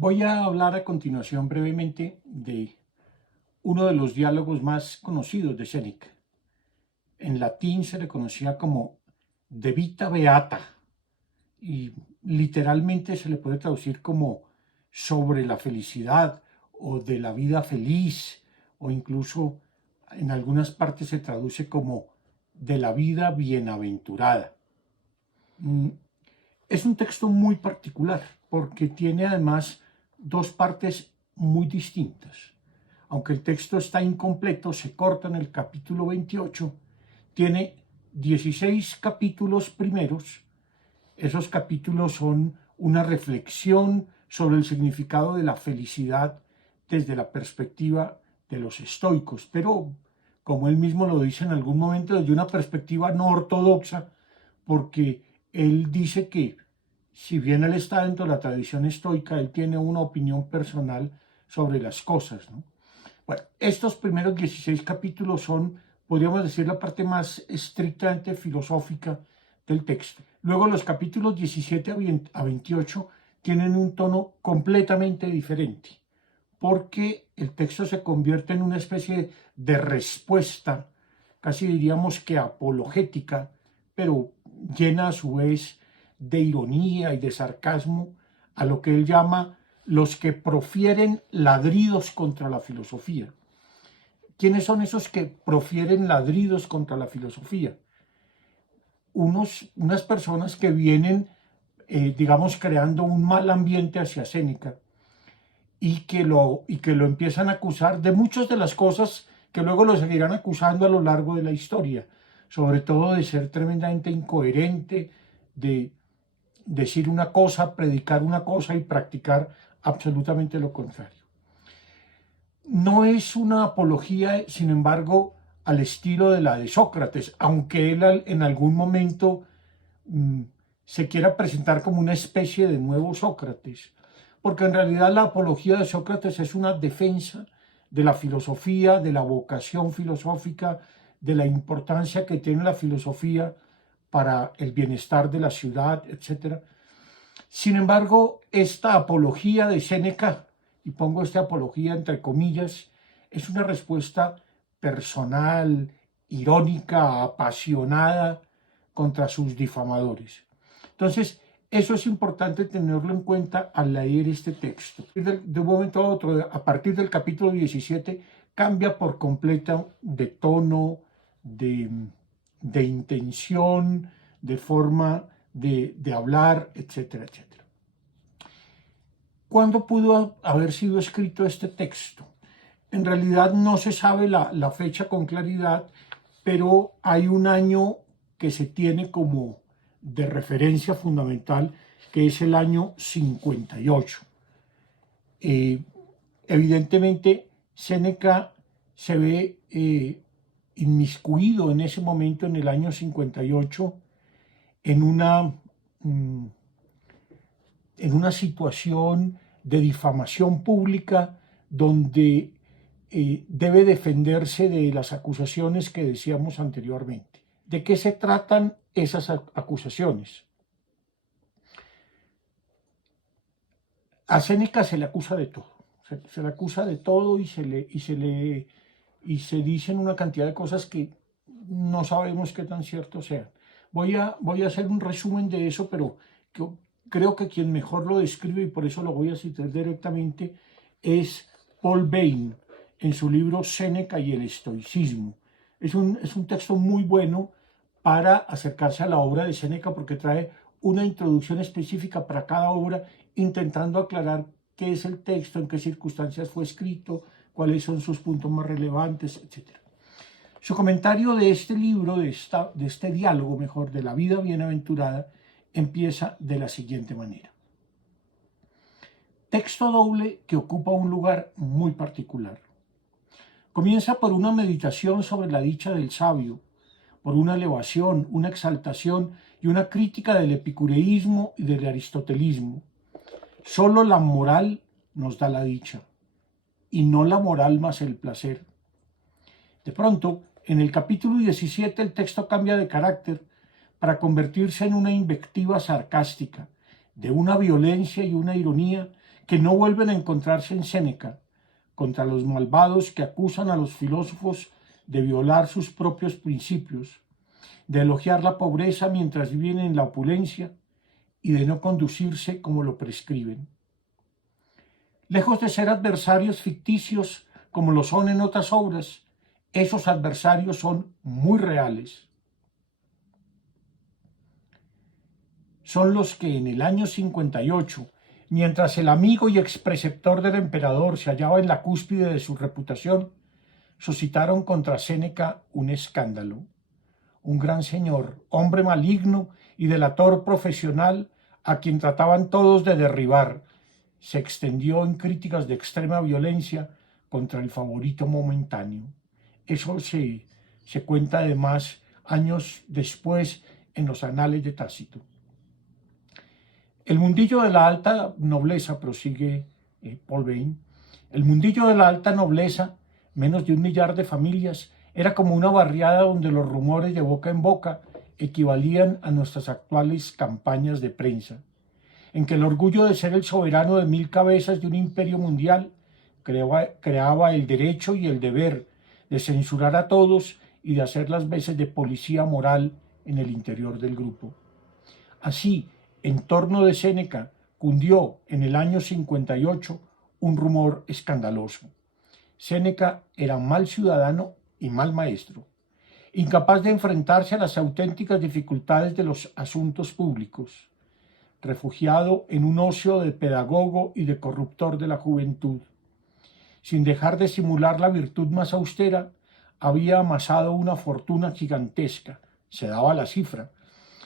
Voy a hablar a continuación brevemente de uno de los diálogos más conocidos de Séneca. En latín se le conocía como De Vita Beata y literalmente se le puede traducir como sobre la felicidad o de la vida feliz, o incluso en algunas partes se traduce como de la vida bienaventurada. Es un texto muy particular porque tiene además dos partes muy distintas. Aunque el texto está incompleto, se corta en el capítulo 28, tiene 16 capítulos primeros. Esos capítulos son una reflexión sobre el significado de la felicidad desde la perspectiva de los estoicos, pero como él mismo lo dice en algún momento, desde una perspectiva no ortodoxa, porque él dice que si bien él está dentro de la tradición estoica, él tiene una opinión personal sobre las cosas, ¿no? Bueno, estos primeros 16 capítulos son, podríamos decir, la parte más estrictamente filosófica del texto. Luego los capítulos 17 a 28 tienen un tono completamente diferente, porque el texto se convierte en una especie de respuesta, casi diríamos que apologética, pero llena a su vez de ironía y de sarcasmo a lo que él llama los que profieren ladridos contra la filosofía. ¿Quiénes son esos que profieren ladridos contra la filosofía? Unas personas que vienen, digamos, creando un mal ambiente hacia Séneca y que lo empiezan a acusar de muchas de las cosas que luego lo seguirán acusando a lo largo de la historia, sobre todo de ser tremendamente incoherente, de decir una cosa, predicar una cosa y practicar absolutamente lo contrario. No es una apología, sin embargo, al estilo de la de Sócrates, aunque él en algún momento se quiera presentar como una especie de nuevo Sócrates, porque en realidad la apología de Sócrates es una defensa de la filosofía, de la vocación filosófica, de la importancia que tiene la filosofía para el bienestar de la ciudad, etc. Sin embargo, esta apología de Séneca, y pongo esta apología entre comillas, es una respuesta personal, irónica, apasionada contra sus difamadores. Entonces, eso es importante tenerlo en cuenta al leer este texto. De un momento a otro, a partir del capítulo 17, cambia por completo de tono, de intención, de forma de hablar, etcétera, etcétera. ¿Cuándo pudo haber sido escrito este texto? En realidad no se sabe la fecha con claridad, pero hay un año que se tiene como de referencia fundamental, que es el año 58. Evidentemente, Séneca se ve inmiscuido en ese momento, en el año 58, en una situación de difamación pública donde debe defenderse de las acusaciones que decíamos anteriormente. ¿De qué se tratan esas acusaciones? A Séneca se le acusa de todo. Se le acusa de todo y se dicen una cantidad de cosas que no sabemos qué tan cierto sean. Voy a hacer un resumen de eso, pero creo que quien mejor lo describe, y por eso lo voy a citar directamente, es Paul Bain, en su libro Séneca y el estoicismo. Es un texto muy bueno para acercarse a la obra de Séneca, porque trae una introducción específica para cada obra, intentando aclarar qué es el texto, en qué circunstancias fue escrito, cuáles son sus puntos más relevantes, etc. Su comentario de este libro, de este diálogo, mejor, de la vida bienaventurada, empieza de la siguiente manera. Texto doble que ocupa un lugar muy particular. Comienza por una meditación sobre la dicha del sabio, por una elevación, una exaltación y una crítica del epicureísmo y del aristotelismo. Solo la moral nos da la dicha, y no la moral más el placer. De pronto, en el capítulo 17 el texto cambia de carácter para convertirse en una invectiva sarcástica, de una violencia y una ironía que no vuelven a encontrarse en Séneca, contra los malvados que acusan a los filósofos de violar sus propios principios, de elogiar la pobreza mientras viven en la opulencia y de no conducirse como lo prescriben. Lejos de ser adversarios ficticios como lo son en otras obras, esos adversarios son muy reales. Son los que en el año 58, mientras el amigo y expreceptor del emperador se hallaba en la cúspide de su reputación, suscitaron contra Séneca un escándalo. Un gran señor, hombre maligno y delator profesional, a quien trataban todos de derribar, se extendió en críticas de extrema violencia contra el favorito momentáneo. Eso se cuenta además años después en los anales de Tácito. El mundillo de la alta nobleza, prosigue Paul Bain, el mundillo de la alta nobleza, menos de 1 millar de familias, era como una barriada donde los rumores de boca en boca equivalían a nuestras actuales campañas de prensa, en que el orgullo de ser el soberano de 1000 cabezas de un imperio mundial creaba el derecho y el deber de censurar a todos y de hacer las veces de policía moral en el interior del grupo. Así, en torno de Séneca cundió en el año 58 un rumor escandaloso. Séneca era mal ciudadano y mal maestro, incapaz de enfrentarse a las auténticas dificultades de los asuntos públicos, refugiado en un ocio de pedagogo y de corruptor de la juventud. Sin dejar de simular la virtud más austera, había amasado una fortuna gigantesca, se daba la cifra,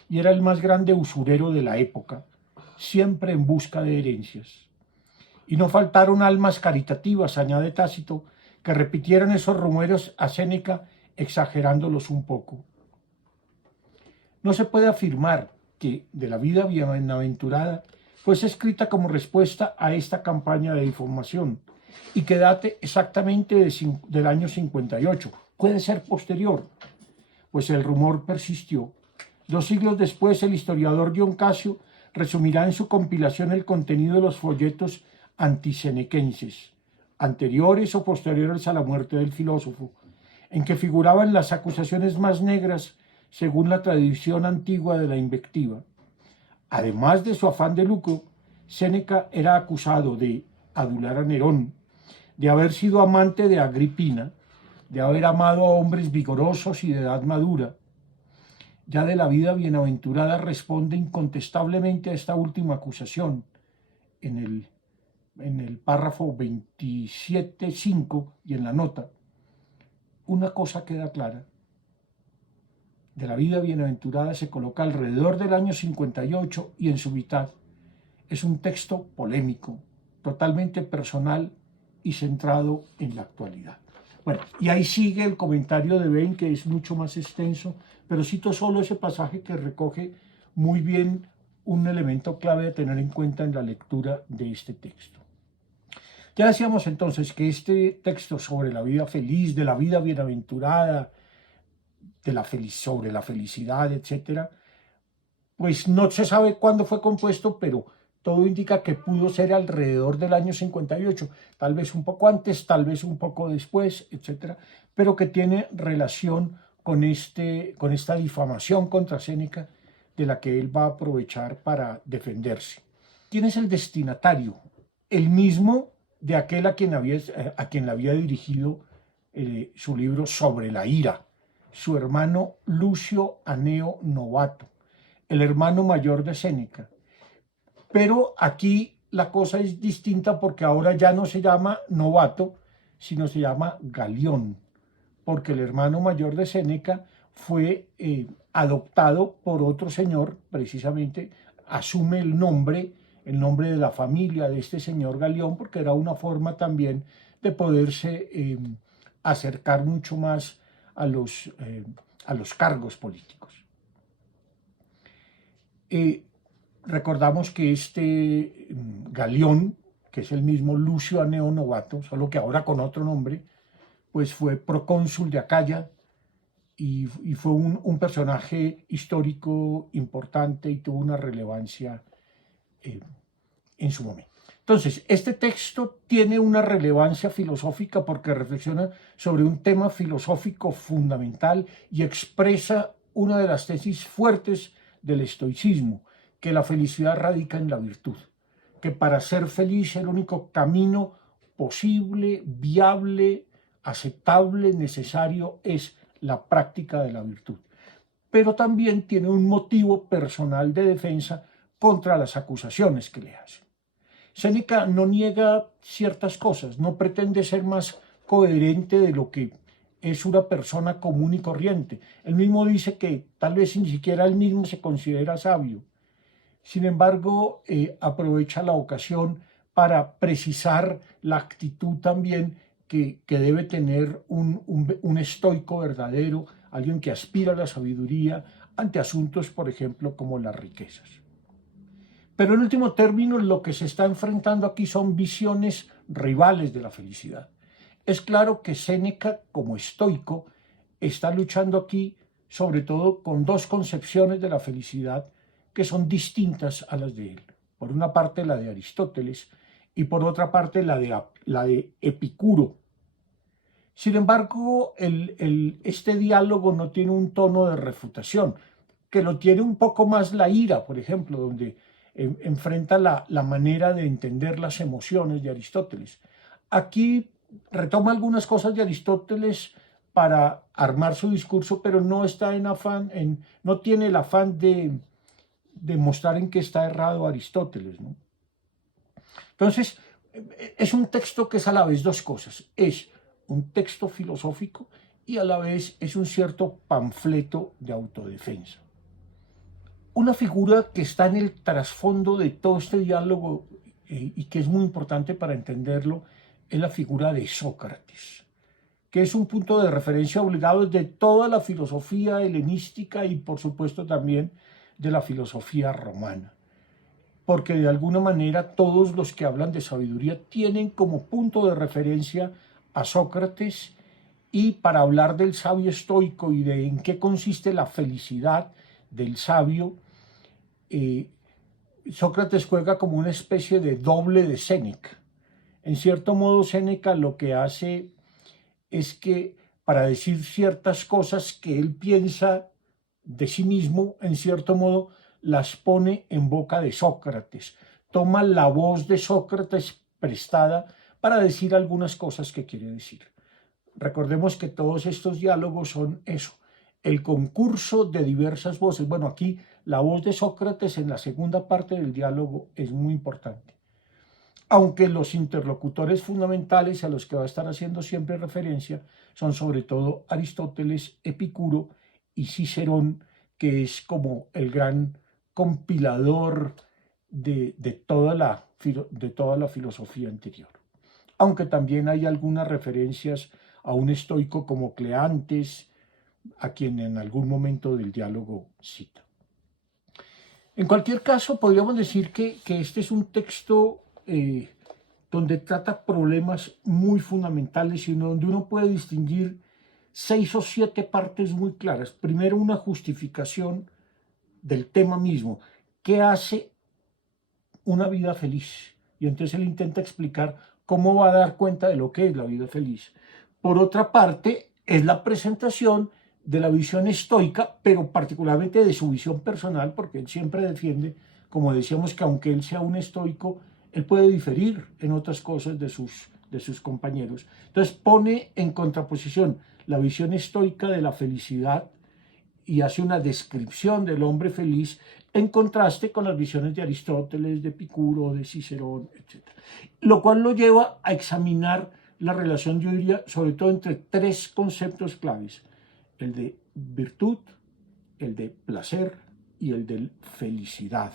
y era el más grande usurero de la época, siempre en busca de herencias. Y no faltaron almas caritativas, añade Tácito, que repitieran esos rumores a Séneca exagerándolos un poco. No se puede afirmar que de la vida bienaventurada fuese escrita como respuesta a esta campaña de difamación y que date exactamente del año 58. Puede ser posterior, pues el rumor persistió. 2 siglos después, el historiador Dion Casio resumirá en su compilación el contenido de los folletos antisenequenses, anteriores o posteriores a la muerte del filósofo, en que figuraban las acusaciones más negras según la tradición antigua de la invectiva. Además de su afán de lucro, Séneca era acusado de adular a Nerón, de haber sido amante de Agripina, de haber amado a hombres vigorosos y de edad madura. Ya de la vida bienaventurada responde incontestablemente a esta última acusación en el párrafo 27.5 y en la nota. Una cosa queda clara. De la vida bienaventurada se coloca alrededor del año 58 y en su mitad. Es un texto polémico, totalmente personal y centrado en la actualidad. Bueno, y ahí sigue el comentario de Bain, que es mucho más extenso, pero cito solo ese pasaje que recoge muy bien un elemento clave a tener en cuenta en la lectura de este texto. Ya decíamos entonces que este texto sobre la vida feliz, de la vida bienaventurada, sobre la felicidad, etc., pues no se sabe cuándo fue compuesto, pero todo indica que pudo ser alrededor del año 58, tal vez un poco antes, tal vez un poco después, etc., pero que tiene relación con esta difamación contra Séneca de la que él va a aprovechar para defenderse. ¿Quién es el destinatario? El mismo de aquel a quien le había dirigido su libro Sobre la ira, su hermano Lucio Aneo Novato, el hermano mayor de Séneca. Pero aquí la cosa es distinta porque ahora ya no se llama Novato, sino se llama Galión, porque el hermano mayor de Séneca fue adoptado por otro señor, precisamente asume el nombre de la familia de este señor Galión, porque era una forma también de poderse acercar mucho más a los cargos políticos. Recordamos que este Galión, que es el mismo Lucio Aneo Novato, solo que ahora con otro nombre, pues fue procónsul de Acaya y fue un personaje histórico importante y tuvo una relevancia en su momento. Entonces, este texto tiene una relevancia filosófica porque reflexiona sobre un tema filosófico fundamental y expresa una de las tesis fuertes del estoicismo, que la felicidad radica en la virtud, que para ser feliz el único camino posible, viable, aceptable, necesario es la práctica de la virtud. Pero también tiene un motivo personal de defensa contra las acusaciones que le hacen. Séneca no niega ciertas cosas, no pretende ser más coherente de lo que es una persona común y corriente. Él mismo dice que tal vez ni siquiera él mismo se considera sabio. Sin embargo, aprovecha la ocasión para precisar la actitud también que debe tener un estoico verdadero, alguien que aspira a la sabiduría ante asuntos, por ejemplo, como las riquezas. Pero en último término, lo que se está enfrentando aquí son visiones rivales de la felicidad. Es claro que Séneca, como estoico, está luchando aquí sobre todo con dos concepciones de la felicidad que son distintas a las de él. Por una parte la de Aristóteles y por otra parte la de Epicuro. Sin embargo, este diálogo no tiene un tono de refutación, que lo tiene un poco más la ira, por ejemplo, donde enfrenta la manera de entender las emociones de Aristóteles. Aquí retoma algunas cosas de Aristóteles para armar su discurso, pero no está en afán, no tiene el afán de mostrar en qué está errado Aristóteles, ¿no? Entonces, es un texto que es a la vez dos cosas. Es un texto filosófico y a la vez es un cierto panfleto de autodefensa. Una figura que está en el trasfondo de todo este diálogo y que es muy importante para entenderlo es la figura de Sócrates, que es un punto de referencia obligado de toda la filosofía helenística y por supuesto también de la filosofía romana. Porque de alguna manera todos los que hablan de sabiduría tienen como punto de referencia a Sócrates, y para hablar del sabio estoico y de en qué consiste la felicidad del sabio, Sócrates juega como una especie de doble de Séneca. En cierto modo, Séneca lo que hace es que para decir ciertas cosas que él piensa de sí mismo, en cierto modo, las pone en boca de Sócrates. Toma la voz de Sócrates prestada para decir algunas cosas que quiere decir. Recordemos que todos estos diálogos son eso, el concurso de diversas voces. Bueno, aquí la voz de Sócrates en la segunda parte del diálogo es muy importante. Aunque los interlocutores fundamentales a los que va a estar haciendo siempre referencia son sobre todo Aristóteles, Epicuro y Cicerón, que es como el gran compilador de toda la filosofía anterior. Aunque también hay algunas referencias a un estoico como Cleantes, a quien en algún momento del diálogo cita. En cualquier caso, podríamos decir que este es un texto donde trata problemas muy fundamentales y donde uno puede distinguir 6 o 7 partes muy claras. Primero, una justificación del tema mismo. ¿Qué hace una vida feliz? Y entonces él intenta explicar cómo va a dar cuenta de lo que es la vida feliz. Por otra parte, es la presentación de la visión estoica, pero particularmente de su visión personal, porque él siempre defiende, como decíamos, que aunque él sea un estoico, él puede diferir en otras cosas de sus compañeros. Entonces pone en contraposición la visión estoica de la felicidad y hace una descripción del hombre feliz en contraste con las visiones de Aristóteles, de Epicuro, de Cicerón, etc. Lo cual lo lleva a examinar la relación, yo diría, sobre todo entre 3 conceptos claves: el de virtud, el de placer y el de felicidad.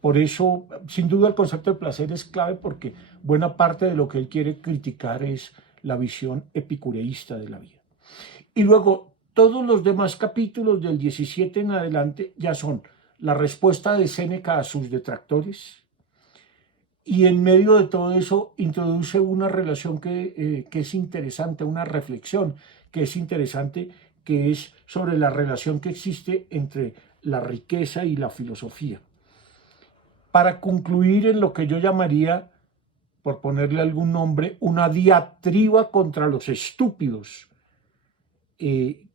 Por eso, sin duda, el concepto de placer es clave porque buena parte de lo que él quiere criticar es la visión epicureísta de la vida. Y luego, todos los demás capítulos del 17 en adelante ya son la respuesta de Séneca a sus detractores, y en medio de todo eso introduce una relación que es interesante, una reflexión que es interesante, que es sobre la relación que existe entre la riqueza y la filosofía. para concluir en lo que yo llamaría, por ponerle algún nombre, una diatriba contra los estúpidos, eh,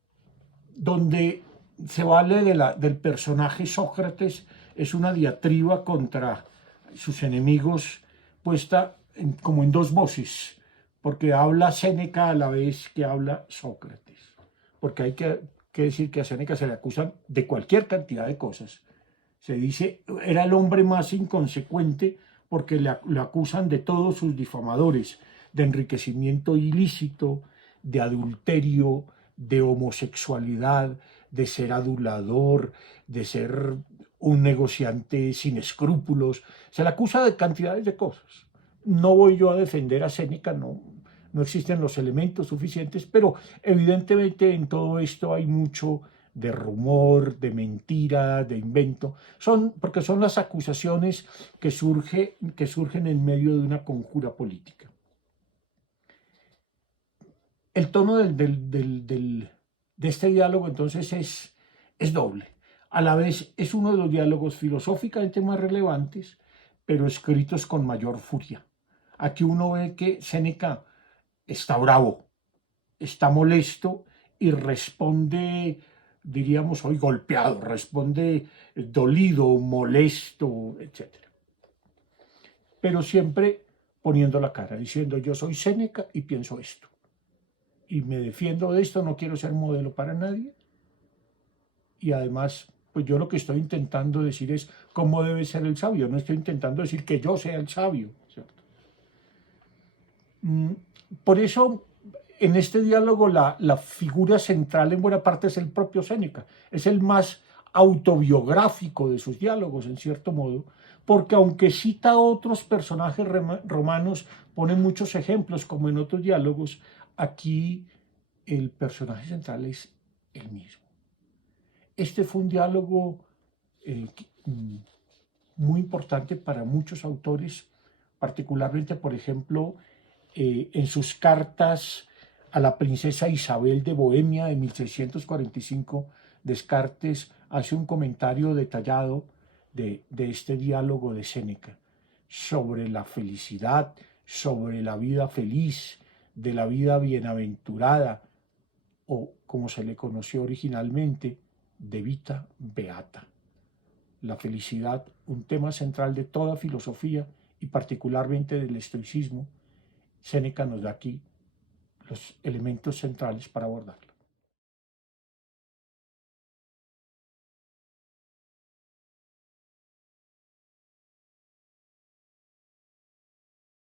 donde se vale del personaje Sócrates, es una diatriba contra sus enemigos puesta como en dos voces, porque habla Séneca a la vez que habla Sócrates, porque hay que decir que a Séneca se le acusan de cualquier cantidad de cosas. Se dice, era el hombre más inconsecuente porque le acusan de todos sus difamadores, de enriquecimiento ilícito, de adulterio, de homosexualidad, de ser adulador, de ser un negociante sin escrúpulos. Se le acusa de cantidades de cosas. No voy yo a defender a Séneca, no existen los elementos suficientes, pero evidentemente en todo esto hay mucho de rumor, de mentira, de invento, porque son las acusaciones que surgen en medio de una conjura política. El tono de este diálogo entonces es doble. A la vez es uno de los diálogos filosóficamente más relevantes, pero escritos con mayor furia. Aquí uno ve que Séneca está bravo, está molesto y responde, diríamos hoy, golpeado, responde dolido, molesto, etc. Pero siempre poniendo la cara, diciendo yo soy Séneca y pienso esto. Y me defiendo de esto, no quiero ser modelo para nadie. Y además, pues yo lo que estoy intentando decir es cómo debe ser el sabio. No estoy intentando decir que yo sea el sabio, ¿cierto? Por eso, en este diálogo, la figura central en buena parte es el propio Séneca. Es el más autobiográfico de sus diálogos, en cierto modo, porque aunque cita a otros personajes romanos, pone muchos ejemplos, como en otros diálogos, aquí el personaje central es el mismo. Este fue un diálogo muy importante para muchos autores, particularmente, por ejemplo, en sus cartas a la princesa Isabel de Bohemia de 1645, Descartes hace un comentario detallado de este diálogo de Séneca sobre la felicidad, sobre la vida feliz, de la vida bienaventurada, o como se le conoció originalmente, de vita beata. La felicidad, un tema central de toda filosofía y particularmente del estoicismo. Séneca nos da aquí los elementos centrales para abordarlo.